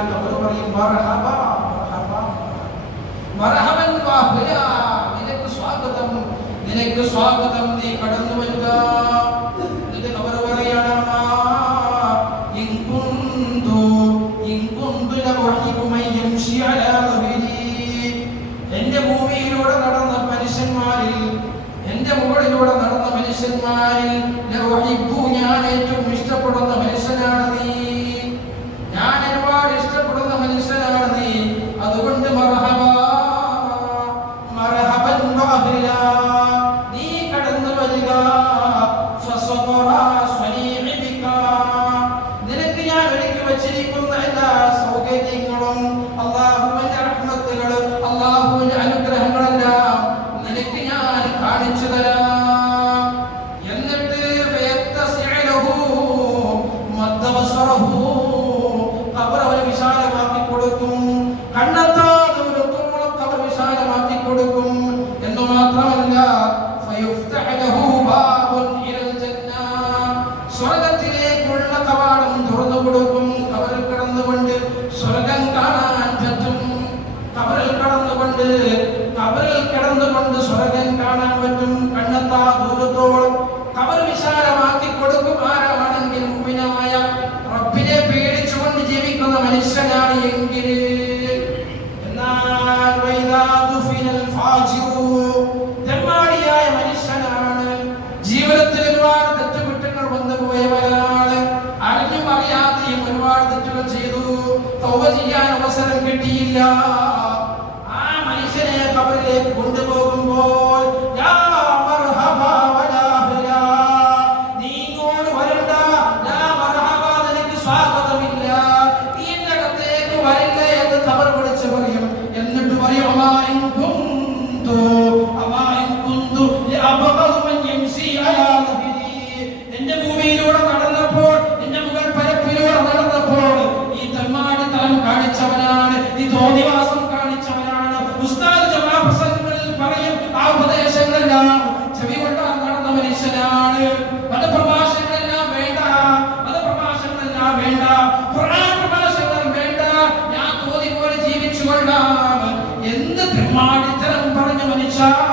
ഇല്ലാത്ത അവർ പറയും മറഹബ മറഹബ മറഹബൻ വാഹയ നിനക്ക് സ്വാഗതം നിനക്ക് സ്വാഗതം നീ കടന്നു എന്റെ മുകളിലൂടെ നടന്ന മനുഷ്യന്മാരിൽ ഞാൻ ഏറ്റവും ഇഷ്ടപ്പെടുന്ന വച്ചിരിക്കുന്ന എല്ലാ സൗകര്യങ്ങളും കടന്നുകൊണ്ട് ഖബറിൽ കിടന്നുകൊണ്ട് സ്വർഗം കാണാൻ പറ്റും. കണ്ണെത്താ ദൂരത്തോളം ഖബർ വിശാലമാക്കി കൊടുക്കും ആരാണെങ്കിൽ മുഅ്മിനായ റബ്ബിനെ പേടിച്ചുകൊണ്ട് ജീവിക്കുന്ന മനുഷ്യനാണ് എങ്കിൽ തെമ്മാടിയായ മനുഷ്യനാണ്. ജീവിതത്തിൽ ഒരുപാട് തെറ്റുകുറ്റങ്ങൾ വന്നു പോയവരാണ്. അറിഞ്ഞും അറിയാതെയും ഒരുപാട് തെറ്റുകൾ ചെയ്തു. തൗബ ചെയ്യാൻ അവസരം കിട്ടിയില്ല. വേണ്ട ഖുർആൻ പ്രഭാഷണങ്ങൾ വേണ്ട. ഞാൻ തോന്നി പോലെ ജീവിച്ചു കൊള്ളാം já